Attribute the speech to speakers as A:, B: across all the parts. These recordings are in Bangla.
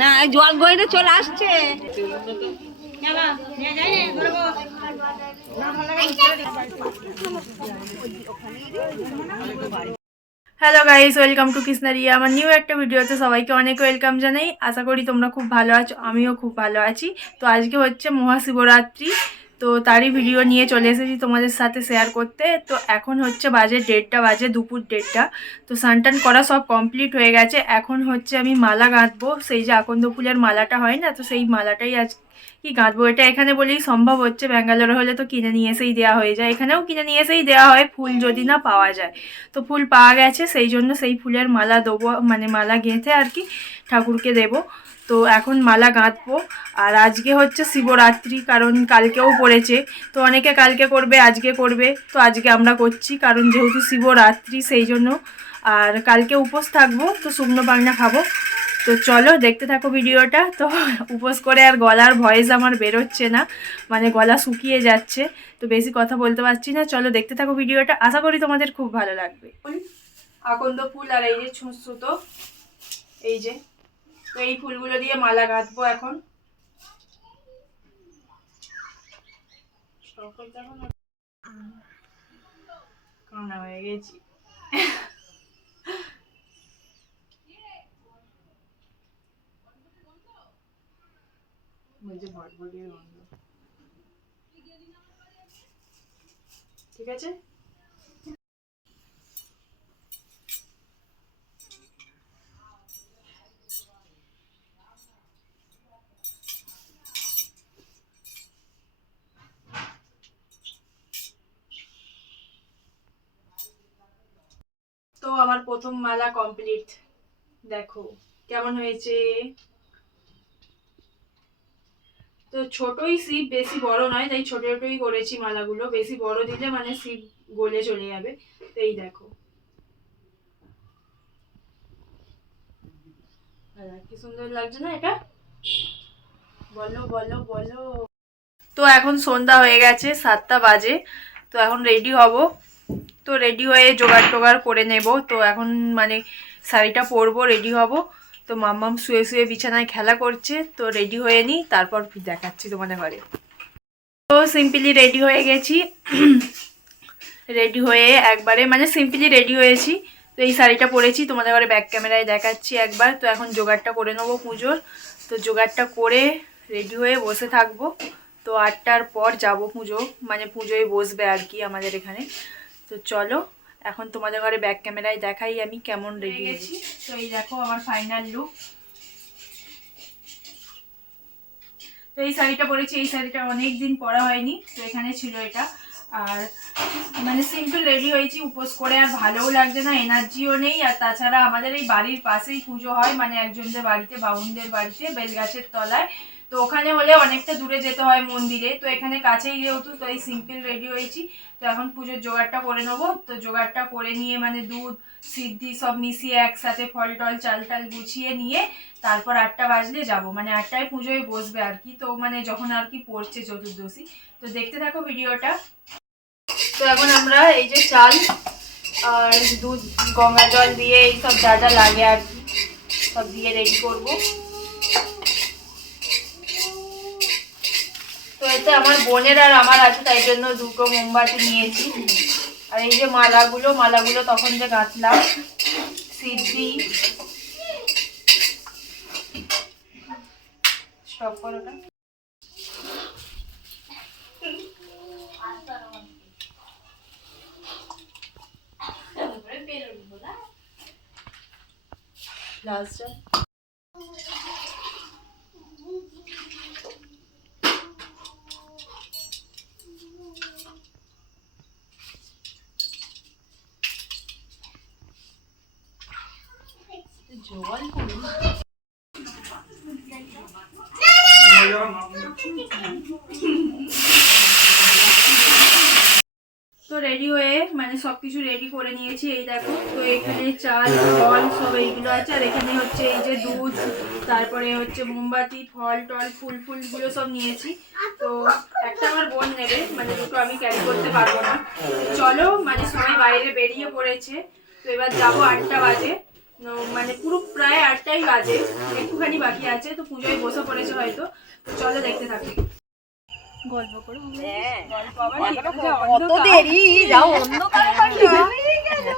A: না জল বইতে চলে আসছে।
B: Hello guys welcome to Krishnaria আমার নিউ একটা ভিডিওতে সবাইকে অনেক ওয়েলকাম জানাই। আশা করি তোমরা খুব ভালো আছো, আমিও খুব ভালো আছি। তো আজকে হচ্ছে মহাশিবরাত্রি। তো তারই ভিডিও নিয়ে চলে এসেছি তোমাদের সাথে শেয়ার করতে। তো এখন হচ্ছে বাজে দেড়টা, বাজে দুপুর দেড়টা। তো সানটান করা সব কমপ্লিট হয়ে গেছে। এখন হচ্ছে আমি মালা গাঁথবো সেই যে আকন্দ ফুলের মালাটা হয় না, তো সেই মালাটাই আজ কি গাঁথবো এটা এখানে বলেই সম্ভব হচ্ছে। ব্যাঙ্গালোরে হলে তো কিনে নিয়ে এসেই দেওয়া হয়ে যায়। এখানেও কিনে নিয়ে এসেই দেওয়া হয়। ফুল যদি না পাওয়া যায়। তো ফুল পাওয়া গেছে। সেই জন্য সেই ফুলের মালা দেবো মানে মালা গেঁথে আর কি ঠাকুরকে দেব। তো এখন মালা গাঁথবো। আর আজকে হচ্ছে শিবরাত্রি, কারণ কালকেও পড়েছে। তো অনেকে কালকে করবে, আজকে করবে। তো আজকে আমরা করছি, কারণ যেহেতু শিবরাত্রি, সেই জন্য। আর কালকে উপোস থাকব, তো শুকনো পান্না খাব। তো চলো, দেখতে থাকো ভিডিওটা। তো উপোস করে আর গলার ভয়েস আমার বেরোচ্ছে না। মানে গলা শুকিয়ে যাচ্ছে। তো বেশি কথা বলতে পারছি না। চলো, দেখতে থাকো ভিডিওটা। আশা করি তোমাদের খুব ভালো লাগবে। আকন্দ ফুল আর এই যে ছুঁচ সুতো। এই যে। তো এই ফুলগুলো দিয়ে মালা গাঁথবো এখন। ঠিক আছে তো আমার প্রথম মালা কমপ্লিট দেখো, কেমন হয়েছে? তো ছোটই শিব বেশি বড় নয়, তাই ছোট ছোটই করেছি মালাগুলো। বেশি বড় দিলে মানে শিব গলে চলে যাবে। তো এই দেখো। কি সুন্দর লাগছে না এটা? বলো বলো বলো। তো এখন সন্ধ্যা হয়ে গেছে, সাতটা বাজে। তো এখন রেডি হব। তো রেডি হয়ে জোগাড় টোগাড় করে নেব। তো এখন মানে শাড়িটা পরবো রেডি হব। তো মাম্মাম শুয়ে শুয়ে বিছানায় খেলা করছে, তো রেডি হয়ে নিই, তারপর দেখাচ্ছি তোমাদের ঘরে। তো সিম্পলি রেডি হয়ে গেছি। রেডি হয়ে একবারে মানে সিম্পলি রেডি হয়েছি। তো এই শাড়িটা পরেছি, তোমাদের ঘরে ব্যাক ক্যামেরায় দেখাচ্ছি একবার। তো এখন জোগাড়টা করে নেব পুজোর। তো জোগাড়টা করে রেডি হয়ে বসে থাকব। তো আটটার পর যাব পুজো মানে পুজোয় বসবে আর কি আমাদের এখানে। তো চলো এখন তোমাদের ঘরে ব্যাক ক্যামেরায় দেখাই আমি কেমন রেডি গেছি। তো এই দেখো আমার ফাইনাল লুক তো এই শাড়িটা পরেছি এই শাড়িটা অনেক দিন পরা হয়নি তো এখানে ছিল এটা। আর মানে সিম্পল রেডি হয়েছি উপোস করে আর ভালোও লাগছে না এনার্জিও নেই। আর তাছাড়া আমাদের এই বাড়ির পাশেই পুজো হয় মানে একজনদের বাড়িতে বাউনদের বাড়িতে বেলগাছের তলায়। তো ওখানে হলে অনেকটা দূরে যেতে হয় মন্দিরে। তো এখানে কাছেই যেহেতু, তো এই সিম্পল রেডি হয়েছি। তো এখন পুজোর জোগাড়টা করে নেব। তো জোগাড়টা করে নিয়ে মানে দুধ, সিদ্ধি সব মিশিয়ে একসাথে ফল টল, চাল টাল গুছিয়ে নিয়ে তারপর আটটা বাজলে যাব। মানে আটটায় পুজোয় বসবে আর কি। তো মানে যখন আর কি পড়ছে চতুর্দশী। তো দেখতে থাকো ভিডিওটা। তো এখন আমরা এই যে চাল আর দুধ, গঙ্গা জল দিয়ে এই সব যা যা লাগে আর কি, সব দিয়ে রেডি করব। তো এতে আমার বোনের আর আমার আছে তাই জন্য দুটো মোমবাতি নিয়েছি। আর এই যে মালাগুলো মালাগুলো তখন যে গাঁথলাম সিদ্ধি স্টপ করোটা লাস্ট তো রেডি হয়ে মানে সবকিছু রেডি করে নিয়েছি। এই দেখো, তো এখানে চাল, ফল সব এইগুলো আছে। আর এখানে হচ্ছে এই যে দুধ, তারপরে হচ্ছে মোমবাতি, ফল, টল, ফুল, ফুলগুলো সব নিয়েছি। তো একটা আমার বোন নেবে মানে দুটো আমি ক্যারি করতে পারব না। চলো মানে সবাই বাইরে বেরিয়ে পড়েছে। তো এবার যাব আটটা বাজে। মানে পুরো প্রায় আটটাই বাজে একটুখানি বাকি আছে তো পুজোয় বসে পড়েছে হয়তো তো চলো দেখতে থাকি। গল্প করো।
A: দেরি যাও অন্য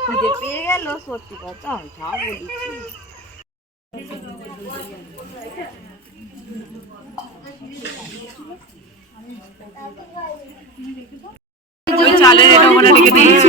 A: খুঁজে পেয়ে গেল সত্যি কথা যা বলিছি।
B: চালের এটা ওখানে রেখে দিয়েছি।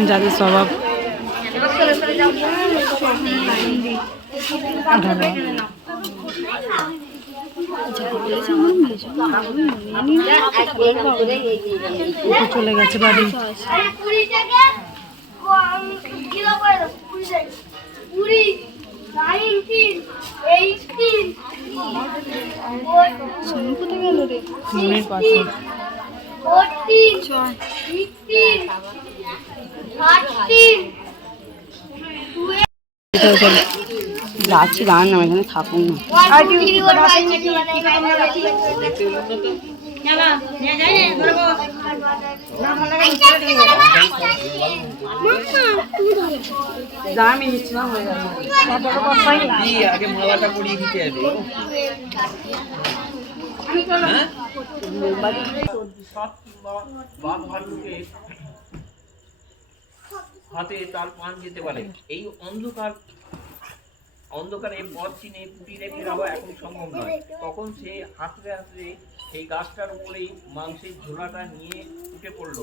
B: যাদের স্বভাব। চলে গেছে বাড়ি। মনের
C: থার্টিন
A: যাচ্ছি দাঁড়ান না এখানে থাকুন না
C: one two three four five six seven eight
D: আগে মালাটা পরিয়ে দিতে হবে হ্যাঁ? সাপ কিংবা বাঘ ভাল্লুকের হাতে তার পান যেতে পারে। এই অন্ধকার অন্ধকারে পথ চিনে কুটিরে ফেরাও এখন সম্ভব নয়। তখন সে হাঁটতে হাঁটতে সেই গাছটার উপরেই মাংসের ঝোলাটা নিয়ে উঠে পড়ল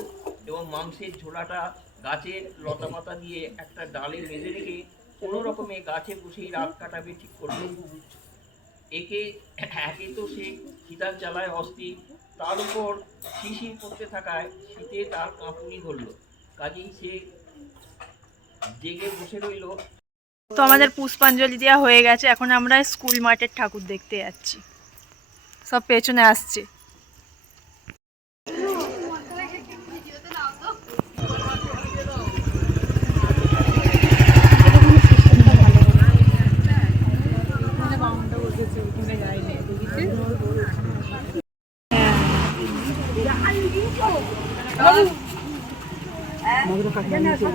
D: এবং মাংসের ঝোলাটা গাছের লতাপাতা দিয়ে একটা ডালে বেঁধে রেখে কোনো রকমে গাছে বসেই রাত কাটাবে ঠিক করল। একে একে তো সে খিদার জ্বালায় অস্থির। তার উপর শিশির পড়তে থাকায় শীতে তার কাঁপুনি ধরলো। কাজেই সে
B: তো আমাদের পুষ্পাঞ্জলি দেওয়া হয়ে গেছে, এখন আমরা স্কুল মাঠের ঠাকুর দেখতে যাচ্ছি। সব পেছনে আসছে।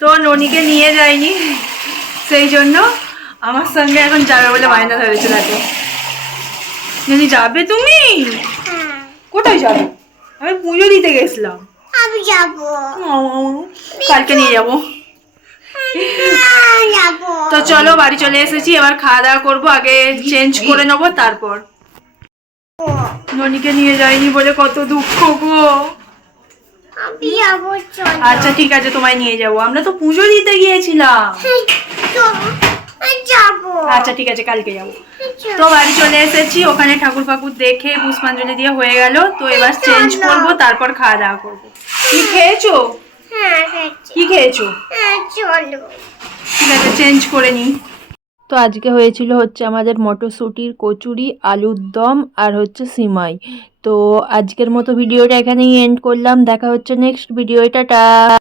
B: তো ননিকে নিয়ে যায়নি সেই জন্য আমার সঙ্গে এখন যাবে বলে বায়না ধরেছে দেখো। ননি যাবে তুমি? কোথায় যাবে? আমি পুজো দিতে গেছিলাম।
C: আমি যাব।
B: কালকে নিয়ে যাব।
C: যাব।
B: তো চলো বাড়ি চলে এসেছি এবার খাওয়া দাওয়া করব আগে চেঞ্জ করে নেব তারপর। ননিকে নিয়ে যায়নি বলে কত দুঃখ গো। আচ্ছা ঠিক আছে তোমায় নিয়ে যাব। আমরা তো পুজো দিতে গিয়েছিলাম। আচ্ছা ঠিক আছে কালকে যাব। তো বাড়ি চলে এসেছি ওখানে ঠাকুর ফাকুর দেখে পুষ্পাঞ্জলি দিয়ে হয়ে গেল। তো এবার চেঞ্জ করব তারপর খাওয়া দাওয়া করব। কি খেয়েছো?
C: হ্যাঁ হ্যাঁ
B: কি খেয়েছো?
C: হ্যাঁ
B: ঠিক আছে চেঞ্জ করে নিই। তো আজকে হয়েছিল হচ্ছে আমাদের মটরশুঁটির কচুরি, আলুর দম আর হচ্ছে সিমাই। তো আজকের মতো ভিডিওটা এখানেই এন্ড করলাম। দেখা হচ্ছে নেক্সট ভিডিওটা টাটা!